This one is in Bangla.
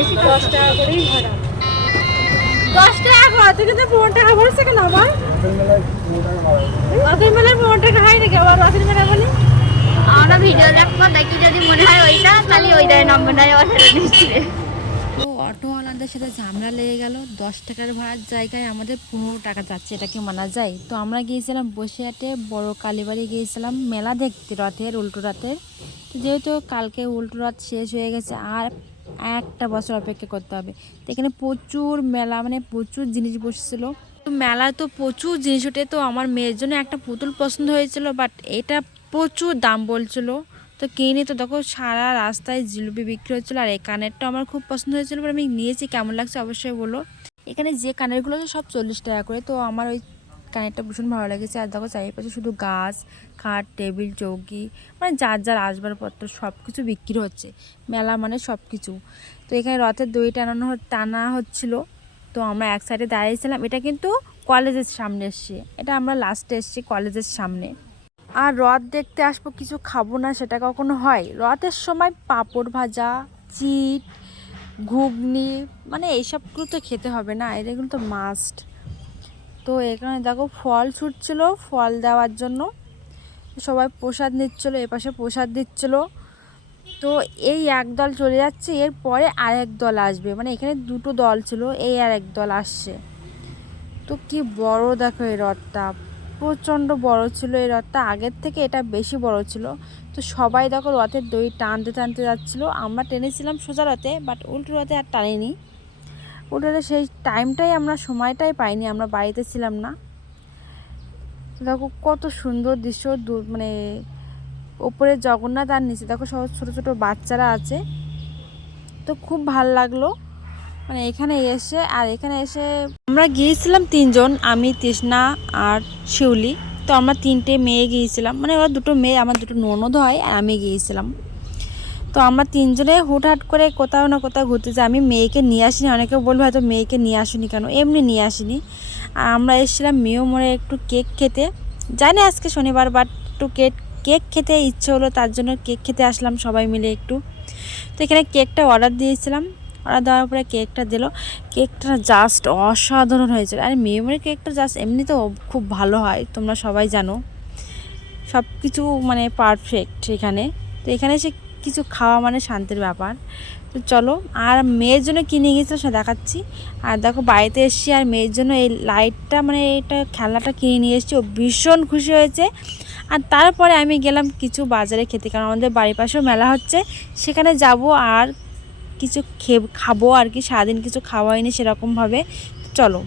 বেশি দশ টাকা করেই ভাড়া। দশ টাকা টাকা থেকে তো পনেরো টাকা ভরছে কেন আবার? রথের মেলায় পনেরো টাকা হয় নাকি? আবার রথের মেলা বলি? আমরা ভিডিও দেখব দেখি যদি মনে হয় ওইটা তাহলে ওইটাই নম্বরটা অর্ডার দিচ্ছি তো অটোওয়ালাদের সাথে ঝামেলা লেগে গেল। দশ টাকার ভাড়ার জায়গায় আমাদের পনেরো টাকা যাচ্ছে এটা কি মানা যায়। তো আমরা গিয়েছিলাম বসিরহাটে, বড় কালীবাড়ি গিয়েছিলাম, মেলা দেখতে রথের, উল্টো রথের। তো যেহেতু কালকে উল্টো রথ শেষ হয়ে গেছে, আর একটা বছর অপেক্ষা করতে হবে। তো এখানে প্রচুর মেলা মানে প্রচুর জিনিস বসেছিল। তো মেলায় তো প্রচুর জিনিস ওঠে, তো আমার মেয়ের জন্য একটা পুতুল পছন্দ হয়েছিল বাট এটা প্রচুর দাম বলছিল। তো কিনে তো দেখো সারা রাস্তায় জিলিপি বিক্রি হচ্ছিল, আর এই কানেরটা আমার খুব পছন্দ হয়েছিল আমি নিয়েছি, কেমন লাগছে অবশ্যই বলো। এখানে যে কানেরগুলো আছে সব চল্লিশ টাকা করে, তো আমার ওই কানেরটা ভীষণ ভালো লেগেছে। আর দেখো চারিপাশে শুধু গাছ, খাট, টেবিল, চৌকি মানে যার যার আসবাবপত্র সব কিছু বিক্রি হচ্ছে, মেলা মানে সব কিছু তো এখানে রথের দই টানানো টানা হচ্ছিল, তো আমরা এক সাইডে দাঁড়িয়েছিলাম এটা কিন্তু কলেজের সামনে এসছে, এটা আমরা লাস্টে এসছি কলেজের সামনে। আর রথ দেখতে আসব, কিছু খাব না, সেটা কখনো হয়? রথের সময় পাঁপড় ভাজা, চিট, ঘুগনি মানে এইসবগুলো তো খেতে হবে না এগুলো তো মাস্ট তো এখানে দেখো ফল ছুটছিল, ফল দেওয়ার জন্য। সবাই প্রসাদ নিচ্ছিলো, এপাশে প্রসাদ দিচ্ছিল। তো এই এক দল চলে যাচ্ছে, এর পরে আরেক দল আসবে। মানে এখানে দুটো দল ছিল, এই আর এক দল আসছে। তো কি বড় দেখো এই রথটা। প্রচণ্ড বড় ছিল এই রথটা। আগের থেকে এটা বেশি বড় ছিল। তো সবাই দেখো রথের দই টানতে টানতে যাচ্ছিল। আমরা টেনেছিলাম সোজা রথে বাট উল্টো রথে আর টানিনি। উল্টো সেই টাইমটাই আমরা, সময়টাই পাইনি। আমরা বাড়িতে ছিলাম না। দেখো কত সুন্দর দৃশ্য। মানে ওপরে জগন্নাথ আর নিচে দেখো সব ছোটো ছোটো বাচ্চারা আছে। তো খুব ভালো লাগল। মানে এখানে এসে, আর এখানে এসে আমরা গিয়েছিলাম তিনজন, আমি, তৃষ্ণা আর শিউলি। তো আমরা তিনটে মেয়ে গিয়েছিলাম। মানে ওরা দুটো মেয়ে, আমার দুটো ননদ হয়, আর আমি গিয়েছিলাম। তো আমরা তিনজনে হুটহাট করে কোথাও না কোথাও ঘুরতে যাই। আমি মেয়েকে নিয়ে আসিনি, অনেকে বলবে হয়তো মেয়েকে নিয়ে আসিনি কেন? এমনি নিয়ে আসিনি। আর আমরা এসেছিলাম মেয়েও মনে একটু কেক খেতে। জানি আজকে শনিবার বাট একটু কেক কেক খেতে ইচ্ছে হলো, তার জন্য কেক খেতে আসলাম সবাই মিলে একটু। তো এখানে কেকটা অর্ডার দিয়েছিলাম। অর্ডার দেওয়ার পরে কেকটা দিল। কেকটা জাস্ট অসাধারণ হয়েছিল। আর মেমোরি কেকটা জাস্ট এমনি তো খুব ভালো হয়, তোমরা সবাই জানো। সব কিছু মানে পারফেক্ট এখানে। তো এখানে সে কিছু খাওয়া মানে শান্তির ব্যাপার। তো চলো, আর মেয়ের জন্য কিনে গিয়েছিল সে দেখাচ্ছি। আর দেখো বাড়িতে এসেছি আর মেয়ের জন্য এই লাইটটা মানে এটা খেলাটা কিনে নিয়ে এসেছি। ও ভীষণ খুশি হয়েছে। আর তারপরে আমি গেলাম কিছু বাজারে খেতে। কারণ আমাদের বাড়ির পাশেও মেলা হচ্ছে। সেখানে যাব আর কিছু খে খাব আর কি সারাদিন কিছু খাওয়া হয়নি সেরকমভাবে চলো।